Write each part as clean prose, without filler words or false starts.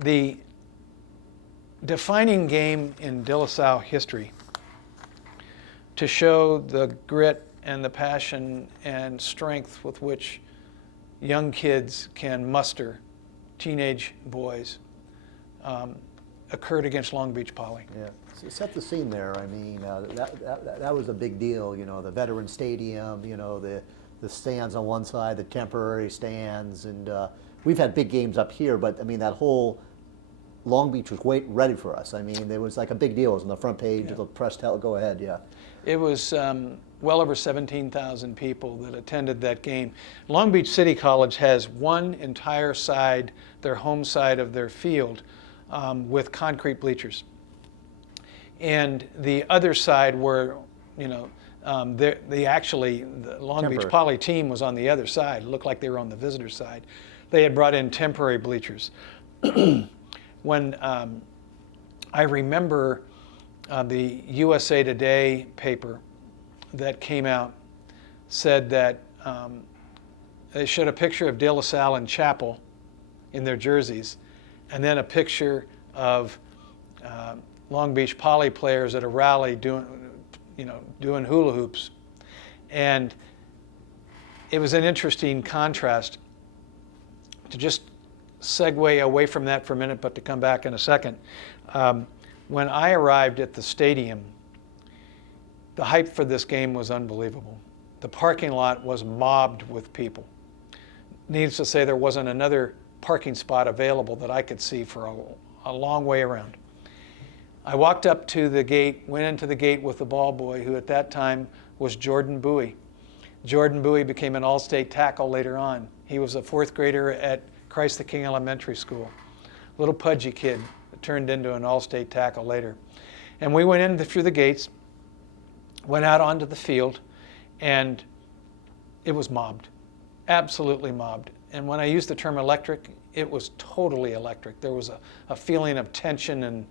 the defining game in De La Salle history to show the grit and the passion and strength with which young kids can muster, teenage boys, occurred against Long Beach Poly. Yeah, so set the scene there. I mean, that was a big deal. You know, the Veteran Stadium. You know, the stands on one side, the temporary stands, and we've had big games up here. But I mean, that whole Long Beach was ready for us. I mean, it was like a big deal. It was on the front page of the press. Go ahead, yeah. It was well over 17,000 people that attended that game. Long Beach City College has one entire side, their home side of their field, with concrete bleachers. And the other side were, you know, the Long Beach Poly team was on the other side. It looked like they were on the visitor side. They had brought in temporary bleachers. When I remember the USA Today paper that came out said that they showed a picture of De La Salle and Chapel in their jerseys, and then a picture of Long Beach Poly players at a rally doing hula hoops. And it was an interesting contrast. To just segue away from that for a minute, but to come back in a second. When I arrived at the stadium, the hype for this game was unbelievable. The parking lot was mobbed with people. Needless to say, there wasn't another parking spot available that I could see for a long way around. I walked up to the gate, went into the gate with the ball boy, who at that time was Jordan Bowie. Jordan Bowie became an all-state tackle later on. He was a fourth grader at Christ the King Elementary School. Little pudgy kid that turned into an all-state tackle later. And we went in through the gates, went out onto the field, and it was mobbed, absolutely mobbed. And when I use the term electric, it was totally electric. There was a feeling of tension and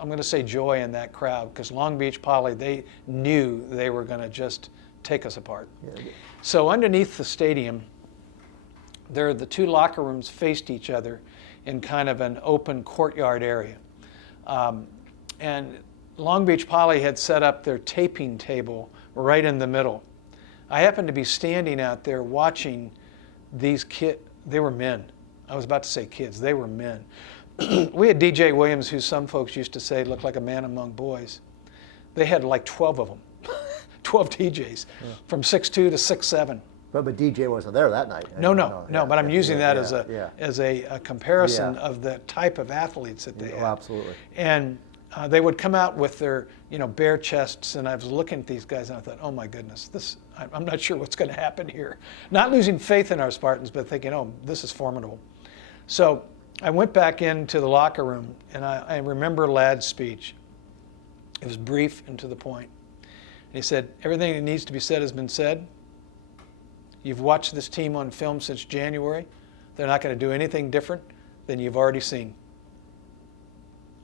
I'm going to say joy in that crowd, because Long Beach Poly, they knew they were going to just take us apart. Yeah. So underneath the stadium, the two locker rooms faced each other in kind of an open courtyard area. And Long Beach Poly had set up their taping table right in the middle. I happened to be standing out there watching these kids. They were men. I was about to say kids. They were men. We had DJ Williams, who some folks used to say looked like a man among boys. They had like 12 of them, 12 DJs, from 6'2" to 6'7". But DJ wasn't there that night. No, but I'm using that as a comparison of the type of athletes that they had. Absolutely. And they would come out with their, bare chests, and I was looking at these guys and I thought, oh my goodness, I'm not sure what's going to happen here. Not losing faith in our Spartans, but thinking, oh, this is formidable. So I went back into the locker room, and I remember Ladd's speech. It was brief and to the point. And he said, everything that needs to be said has been said. You've watched this team on film since January. They're not going to do anything different than you've already seen.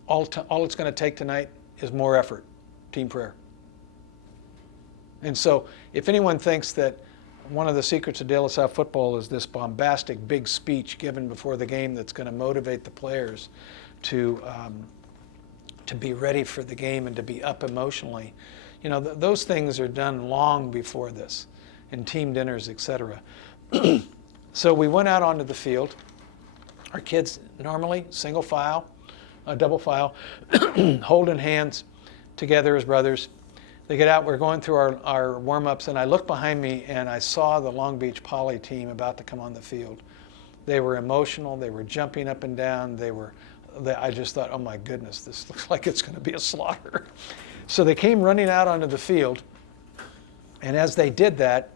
All it's going to take tonight is more effort, team prayer. And so if anyone thinks that one of the secrets of De La Salle football is this bombastic big speech given before the game that's going to motivate the players to be ready for the game and to be up emotionally, those things are done long before this, in team dinners, etc. So we went out onto the field. Our kids normally single file, double file, holding hands together as brothers. They get out, we're going through our warm-ups, and I looked behind me and I saw the Long Beach Poly team about to come on the field. They were emotional, they were jumping up and down, I just thought, oh my goodness, this looks like it's going to be a slaughter. So they came running out onto the field, and as they did that,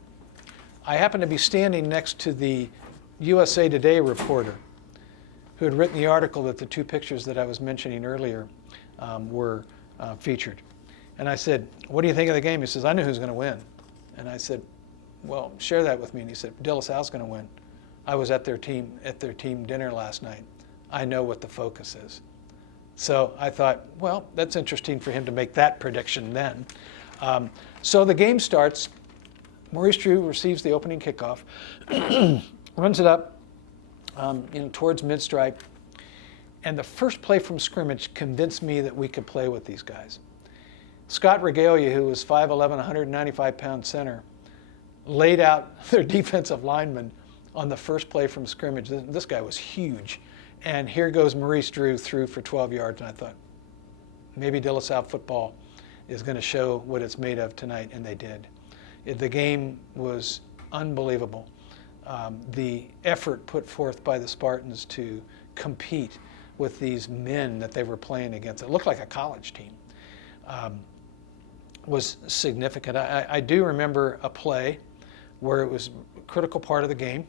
I happened to be standing next to the USA Today reporter who had written the article that the two pictures that I was mentioning earlier were featured. And I said, what do you think of the game? He says, I know who's going to win. And I said, well, share that with me. And he said, De La Salle's going to win. I was at their team dinner last night. I know what the focus is. So I thought, well, that's interesting for him to make that prediction then. So the game starts. Maurice Drew receives the opening kickoff, runs it up, towards mid-stripe. And the first play from scrimmage convinced me that we could play with these guys. Scott Regalia, who was 5'11", 195-pound center, laid out their defensive lineman on the first play from scrimmage. This guy was huge. And here goes Maurice Drew through for 12 yards. And I thought, maybe De La Salle football is going to show what it's made of tonight, and they did. The game was unbelievable. The effort put forth by the Spartans to compete with these men that they were playing against, it looked like a college team, was significant. I do remember a play where it was a critical part of the game,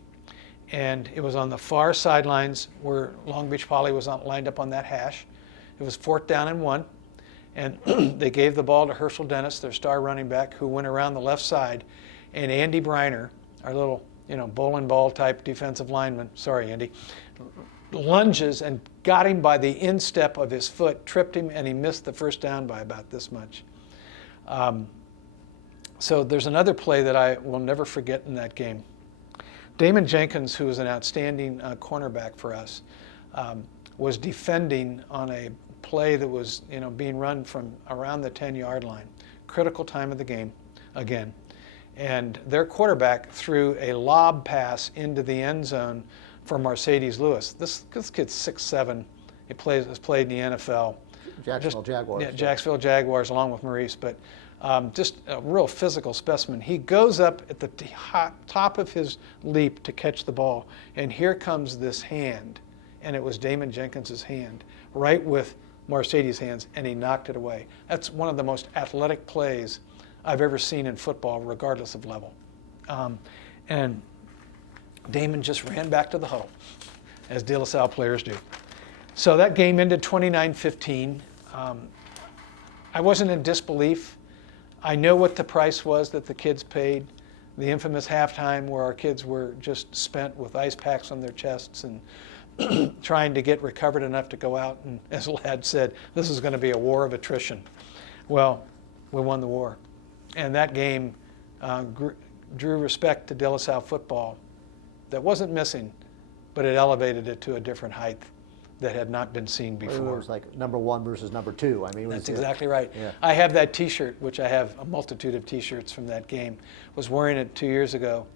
and it was on the far sidelines where Long Beach Poly was lined up on that hash. It was 4th down and 1, and they gave the ball to Herschel Dennis, their star running back, who went around the left side, and Andy Briner, our little bowling ball type defensive lineman, sorry Andy, lunges and got him by the instep of his foot, tripped him, and he missed the first down by about this much. So there's another play that I will never forget in that game. Damon Jenkins, who was an outstanding cornerback for us, was defending on a play that was being run from around the 10-yard line. Critical time of the game, again. And their quarterback threw a lob pass into the end zone for Mercedes Lewis. This kid's 6'7". He has played in the NFL. Jacksonville Jaguars. Yeah, Jacksonville Jaguars, along with Maurice, but just a real physical specimen. He goes up at the top of his leap to catch the ball, and here comes this hand, and it was Damon Jenkins' hand, right with Mercedes' hands, and he knocked it away. That's one of the most athletic plays I've ever seen in football, regardless of level. And Damon just ran back to the huddle, as De La Salle players do. So that game ended 29-15. I wasn't in disbelief. I know what the price was that the kids paid. The infamous halftime where our kids were just spent with ice packs on their chests and trying to get recovered enough to go out. And as Ladd said, this is going to be a war of attrition. Well, we won the war. And that game drew respect to De La Salle football that wasn't missing, but it elevated it to a different height that had not been seen before. It was like number 1 versus number 2. I mean, That's exactly right. Yeah. I have that T-shirt, which I have a multitude of T-shirts from that game. Was wearing it 3 years ago,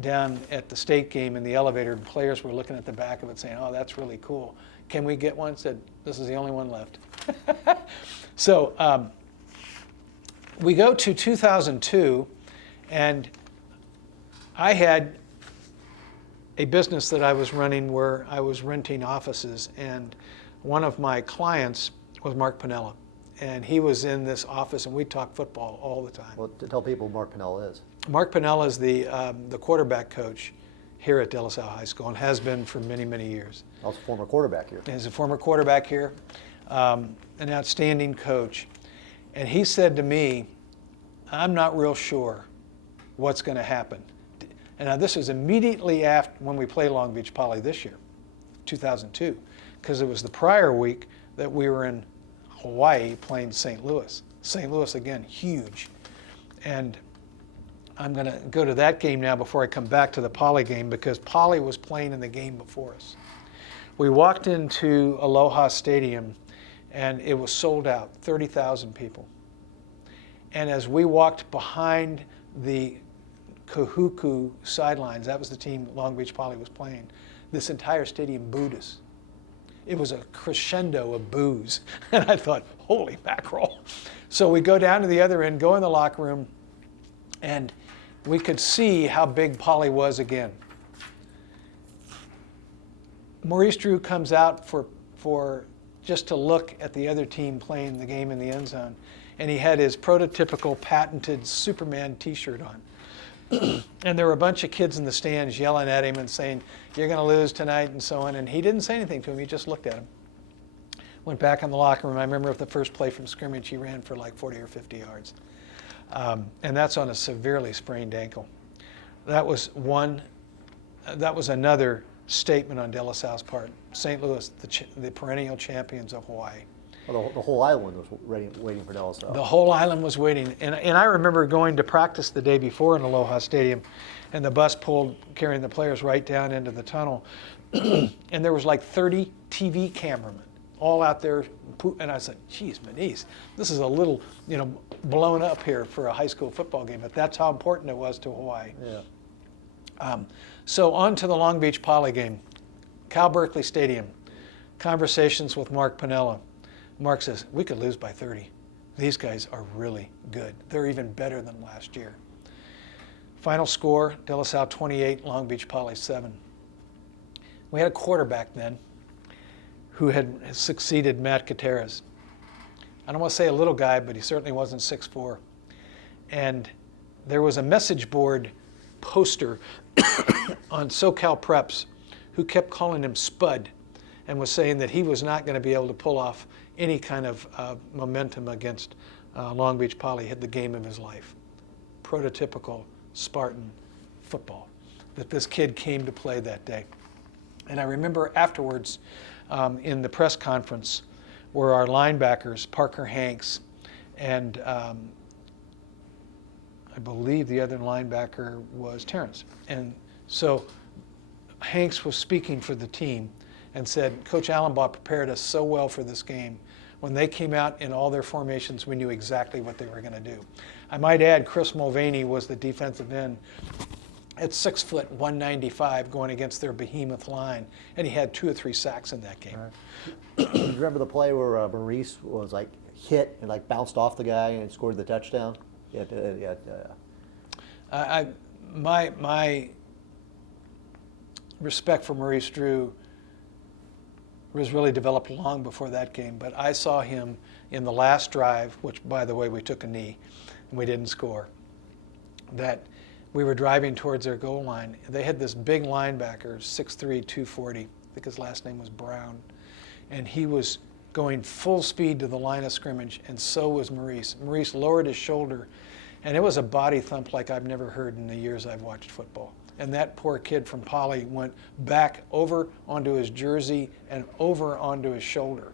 down at the state game in the elevator, and players were looking at the back of it saying, "Oh, that's really cool. Can we get one?" Said, "This is the only one left." So we go to 2002, and I had a business that I was running where I was renting offices, and one of my clients was Mark Piniella, and he was in this office, and we talked football all the time. Well, to tell people who Mark Piniella is. Mark Piniella is the quarterback coach here at De La Salle High School and has been for many, many years. Also former quarterback here. He's a former quarterback here, an outstanding coach. And he said to me, "I'm not real sure what's going to happen." And now this was immediately after when we played Long Beach Poly this year, 2002, because it was the prior week that we were in Hawaii playing St. Louis. St. Louis, again, huge. And I'm going to go to that game now before I come back to the Poly game, because Poly was playing in the game before us. We walked into Aloha Stadium, and it was sold out, 30,000 people. And as we walked behind the Kahuku sidelines, that was the team Long Beach Poly was playing, this entire stadium booed us. It was a crescendo of boos. And I thought, holy mackerel. So we go down to the other end, go in the locker room, and we could see how big Poly was again. Maurice Drew comes out for just to look at the other team playing the game in the end zone, and he had his prototypical patented Superman T-shirt on. And there were a bunch of kids in the stands yelling at him and saying, "You're going to lose tonight," and so on. And he didn't say anything to him. He just looked at him. Went back in the locker room. I remember the first play from scrimmage, he ran for like 40 or 50 yards. And that's on a severely sprained ankle. That was another statement on De La Salle's part. St. Louis, the perennial champions of Hawaii. Well, the whole island was waiting for Dallas. The whole island was waiting. And I remember going to practice the day before in Aloha Stadium, and the bus pulled carrying the players right down into the tunnel. And there was like 30 TV cameramen all out there. And I said, geez, Manise, this is a little, blown up here for a high school football game. But that's how important it was to Hawaii. Yeah. So on to the Long Beach Poly game. Cal Berkeley Stadium. Conversations with Mark Piniella. Mark says, we could lose by 30. These guys are really good. They're even better than last year. Final score, De La Salle 28, Long Beach Poly 7. We had a quarterback then who had succeeded Matt Gutierrez. I don't want to say a little guy, but he certainly wasn't 6'4". And there was a message board poster on SoCal Preps who kept calling him Spud and was saying that he was not going to be able to pull off any kind of momentum against Long Beach Poly. Hit the game of his life. Prototypical Spartan football that this kid came to play that day. And I remember afterwards in the press conference were our linebackers, Parker Hanks, and I believe the other linebacker was Terrence. And so Hanks was speaking for the team and said, Coach Allenbaugh prepared us so well for this game. When they came out in all their formations, we knew exactly what they were going to do. I might add, Chris Mulvaney was the defensive end at 6 foot 195 going against their behemoth line, and he had 2 or 3 sacks in that game. Right. You remember the play where Maurice was like hit and like bounced off the guy and scored the touchdown? My respect for Maurice Drew was really developed long before that game, but I saw him in the last drive, which, by the way, we took a knee and we didn't score, that we were driving towards their goal line. They had this big linebacker, 6'3", 240, I think his last name was Brown, and he was going full speed to the line of scrimmage, and so was Maurice. Maurice lowered his shoulder, and it was a body thump like I've never heard in the years I've watched football. And that poor kid from Poly went back over onto his jersey and over onto his shoulder.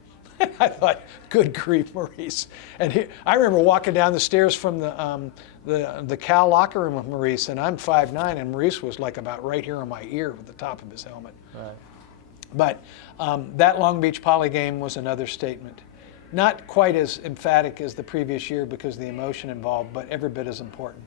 I thought, good grief, Maurice. And I remember walking down the stairs from the Cal locker room with Maurice, and I'm 5'9", and Maurice was like about right here on my ear with the top of his helmet. Right. But that Long Beach Poly game was another statement. Not quite as emphatic as the previous year because of the emotion involved, but every bit as important.